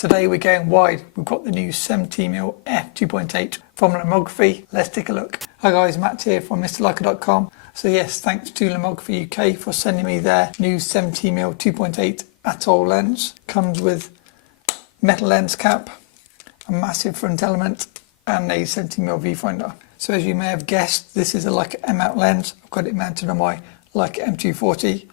Today we're going wide. We've got the new 17mm f2.8 from Lomography. Let's take a look. Hi guys, Matt here from MrLeica.com. So yes, thanks to Lomography UK for sending me their new 17mm 2.8 Atoll lens. Comes with metal lens cap, a massive front element and a 17mm viewfinder. So as you may have guessed, this is a Leica M-L lens. I've got it mounted on my Leica M240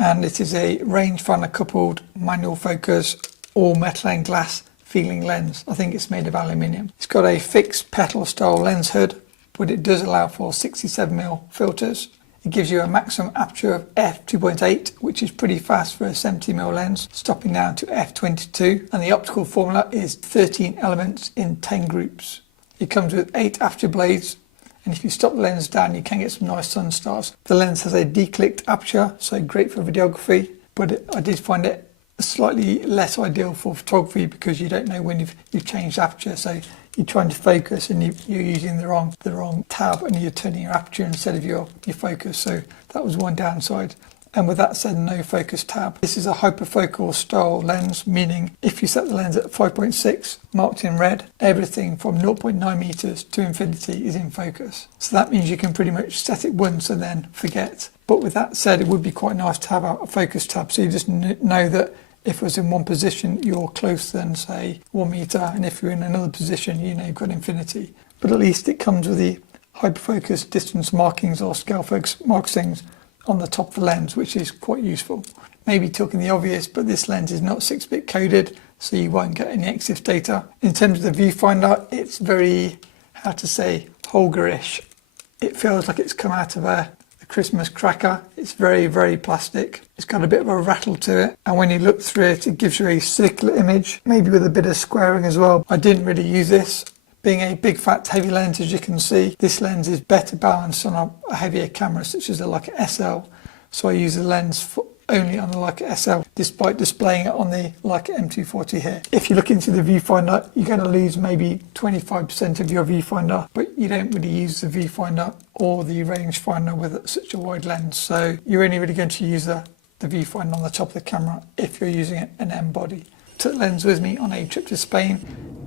and it is a rangefinder coupled manual focus all metal and glass feeling lens. I think it's made of aluminium. It's got a fixed petal style lens hood, but it does allow for 67mm filters. It gives you a maximum aperture of f2.8, which is pretty fast for a 70mm lens, stopping down to f22. And the optical formula is 13 elements in 10 groups. It comes with 8 aperture blades, and if you stop the lens down, you can get some nice sun stars. The lens has a declicked aperture, so great for videography, but I did find it slightly less ideal for photography because you don't know when you've changed aperture. So you're trying to focus and you're using the wrong tab and you're turning your aperture instead of your focus. So that was one downside. And with that said, no focus tab. This is a hyperfocal style lens, meaning if you set the lens at 5.6 marked in red, everything from 0.9 meters to infinity is in focus. So that means you can pretty much set it once and then forget. But with that said, it would be quite nice to have a focus tab, so you just know that if it was in one position, you're closer than say 1 meter, and if you're in another position, you know you've got infinity. But at least it comes with the hyperfocus distance markings or scale focus markings on the top of the lens, which is quite useful. Maybe talking the obvious, but this lens is not 6-bit coded, so you won't get any EXIF data. In terms of the viewfinder, it's very, how to say, Holger-ish. It feels like it's come out of a Christmas cracker. It's very, very plastic. It's got a bit of a rattle to it, and when you look through it, it gives you a circular image, maybe with a bit of squaring as well. I didn't really use this. Being a big fat heavy lens, as you can see, this lens is better balanced on a heavier camera such as the Leica SL, so I use the lens only on the Leica SL despite displaying it on the Leica M240 here. If you look into the viewfinder, you're going to lose maybe 25% of your viewfinder, but you don't really use the viewfinder or the rangefinder with such a wide lens, so you're only really going to use the viewfinder on the top of the camera if you're using an M body. Took the lens with me on a trip to Spain.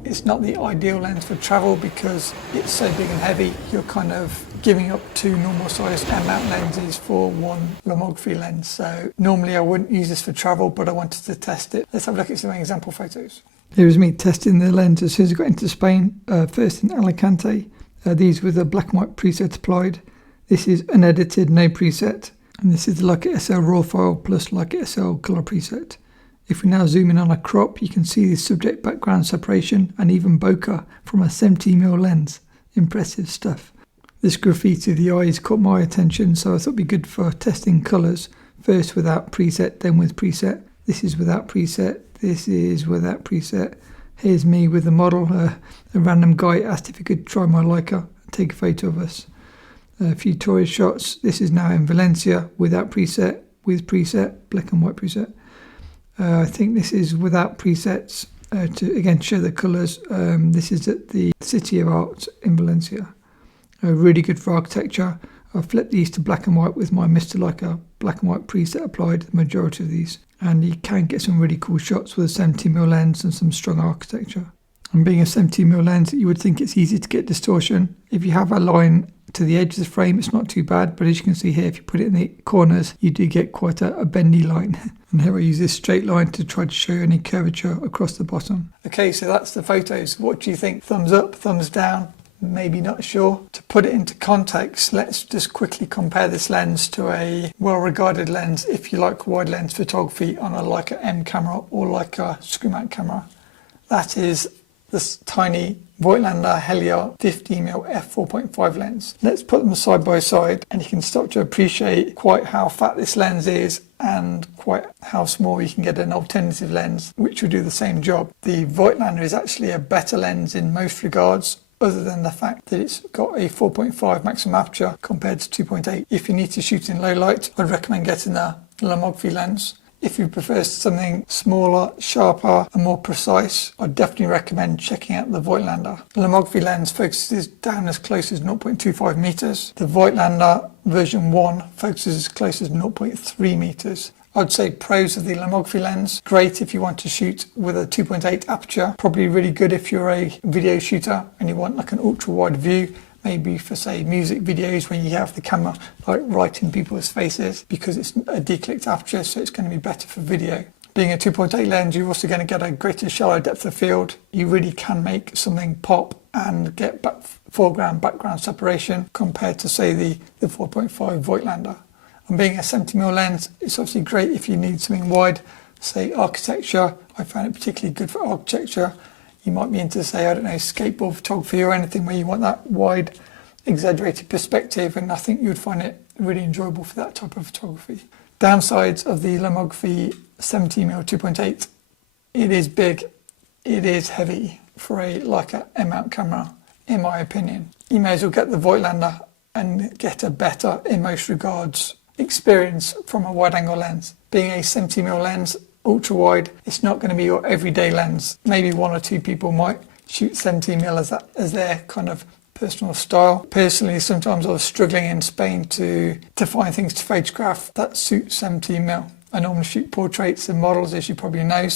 It's not the ideal lens for travel because it's so big and heavy. You're kind of giving up 2 normal sized M-mount lenses for one Lomography lens. So normally I wouldn't use this for travel, but I wanted to test it. Let's have a look at some example photos. Here is me testing the lens as soon as I got into Spain. First in Alicante. These with a black and white preset applied. This is unedited, no preset. And this is the Leica SL raw file plus Leica SL color preset. If we now zoom in on a crop, you can see the subject background separation and even bokeh from a 70mm lens. Impressive stuff. This graffiti of the eyes caught my attention, so I thought it'd be good for testing colours. First without preset, then with preset. This is without preset, this is without preset. Here's me with the model. A random guy asked if he could try my Leica and take a photo of us. A few tourist shots. This is now in Valencia without preset, with preset, black and white preset. I think this is without presets to again show the colours. This is at the City of Art in Valencia. Really good for architecture. I've flipped these to black and white with my Mr. Leica black and white preset applied, the majority of these. And you can get some really cool shots with a 70mm lens and some strong architecture. And being a 70mm lens, you would think it's easy to get distortion. If you have a line to the edge of the frame, it's not too bad, but as you can see here, if you put it in the corners, you do get quite a bendy line. And here I use this straight line to try to show any curvature across the bottom. Okay, so that's the photos. What do you think? Thumbs up, thumbs down? Maybe not sure. To put it into context, let's just quickly compare this lens to a well-regarded lens, if you like wide lens photography, on a Leica M camera or Leica screw-mount camera. That is this tiny Voigtlander Heliar 15mm f4.5 lens. Let's put them side by side and you can start to appreciate quite how fat this lens is and quite how small you can get an alternative lens which will do the same job. The Voigtlander is actually a better lens in most regards, other than the fact that it's got a 4.5 maximum aperture compared to 2.8. If you need to shoot in low light, I'd recommend getting the Lomography lens. If you prefer something smaller, sharper and more precise, I'd definitely recommend checking out the Voigtlander. The Lomography lens focuses down as close as 0.25 meters. The Voigtlander version 1 focuses as close as 0.3 meters. I'd say pros of the Lomography lens, great if you want to shoot with a 2.8 aperture, probably really good if you're a video shooter and you want like an ultra wide view, maybe for say music videos when you have the camera like right in people's faces, because it's a declicked aperture, so it's going to be better for video. Being a 2.8 lens, you're also going to get a greater shallow depth of field. You really can make something pop and get foreground background separation compared to say the 4.5 Voigtlander. And being a 70mm lens, it's obviously great if you need something wide, say architecture. I found it particularly good for architecture. You might be into, say, I don't know, skateboard photography or anything where you want that wide, exaggerated perspective, and I think you'd find it really enjoyable for that type of photography. Downsides of the Lomography 17mm 2.8, it is big, it is heavy for a Leica M-L camera, in my opinion. You may as well get the Voigtlander and get a better, in most regards, experience from a wide-angle lens. Being a 70mm lens, ultra wide, it's not going to be your everyday lens. Maybe one or two people might shoot 70mm as their kind of personal style. Personally, sometimes I was struggling in Spain to find things to photograph that suit 70mm. I normally shoot portraits and models, as you probably know.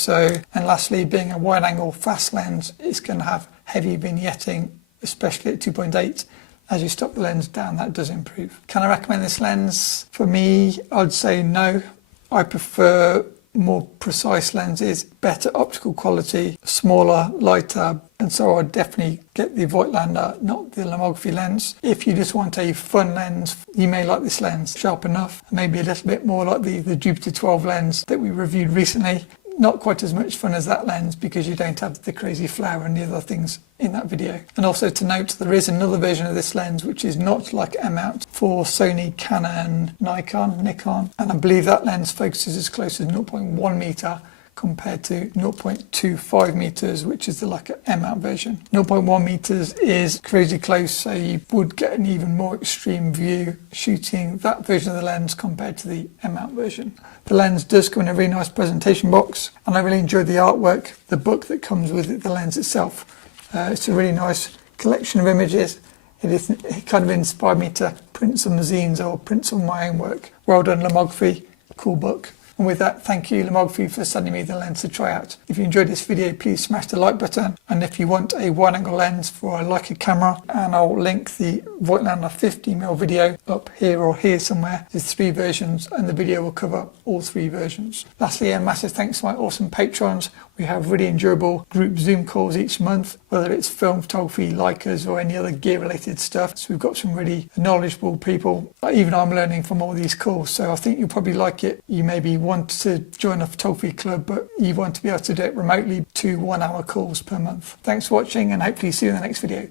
And lastly, being a wide-angle fast lens, it's going to have heavy vignetting, especially at 2.8. As you stop the lens down, that does improve. Can I recommend this lens? For me, I'd say no. I prefer more precise lenses, better optical quality, smaller, lighter, and so I'd definitely get the Voigtlander, not the Lomography lens. If you just want a fun lens, you may like this lens, sharp enough, maybe a little bit more like the Jupiter 12 lens that we reviewed recently. Not quite as much fun as that lens because you don't have the crazy flare and the other things in that video. And also to note, there is another version of this lens which is not like M-Mount for Sony, Canon, Nikon, and I believe that lens focuses as close as 0.1 meter compared to 0.25 meters, which is the Leica M-Mount version. 0.1 meters is crazy close, so you would get an even more extreme view shooting that version of the lens compared to the M-Mount version. The lens does come in a really nice presentation box, and I really enjoyed the artwork, the book that comes with it, the lens itself. It's a really nice collection of images. It kind of inspired me to print some zines or print some of my own work. Well done, Lomography. Cool book. And with that, thank you, Lomography, for sending me the lens to try out. If you enjoyed this video, please smash the like button. And if you want a wide-angle lens for a Leica camera, and I'll link the Voigtlander 50mm video up here or here somewhere. There's 3 versions, and the video will cover all 3 versions. Lastly, a massive thanks to my awesome patrons. We have really enjoyable group Zoom calls each month, whether it's film photography, Leicas, or any other gear-related stuff. So we've got some really knowledgeable people. Even I'm learning from all these calls, so I think you'll probably like it. You maybe want to join a photography club, but you want to be able to do it remotely, 2 1-hour calls per month. Thanks for watching, and hopefully see you in the next video.